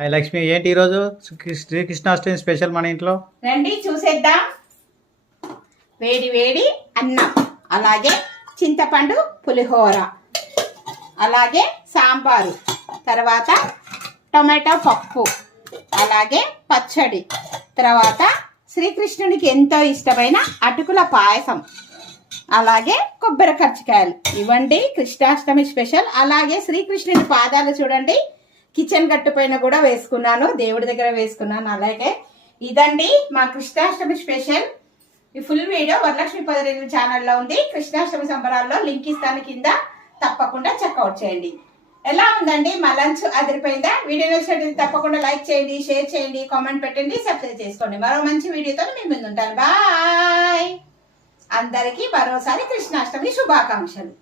Hi Lakshmi, ఏంటి ఈరోజు Sri Krishnashtami special మన ఇంట్లో? రండి చూసేద్దాం. వేడి వేడి అన్నం, అలాగే చింతపండు పులిహోర, అలాగే సాంబారు, తర్వాత టొమాటో పప్పు, అలాగే పచ్చడి, తర్వాత శ్రీకృష్ణునికి ఎంతో ఇష్టమైన అటుకుల పాయసం, అలాగే కొబ్బరి కర్జికాయలు. ఇవ్వండి కృష్ణాష్టమి స్పెషల్. అలాగే శ్రీకృష్ణుని పాదాలు చూడండి, కిచెన్ గట్టు పైన కూడా వేసుకున్నాను, దేవుడి దగ్గర వేసుకున్నాను. అలాగే ఇదండి మా కృష్ణాష్టమి స్పెషల్. ఈ ఫుల్ వీడియో వరలక్ష్మి పదరేళ్ళ ఛానల్లో ఉంది. కృష్ణాష్టమి సంబరాల్లో లింక్ ఇస్తాను కింద, తప్పకుండా చెక్అవుట్ చేయండి. ఎలా ఉందండి మా లంచ్? అదిరిపోయిందా? వీడియో నచ్చినట్లయితే తప్పకుండా లైక్ చేయండి, షేర్ చేయండి, కామెంట్ పెట్టండి, సబ్స్క్రైబ్ చేసుకోండి. మరో మంచి వీడియోతో మీ ముందు ఉంటాను. బాయ్. అందరికీ మరోసారి కృష్ణాష్టమి శుభాకాంక్షలు.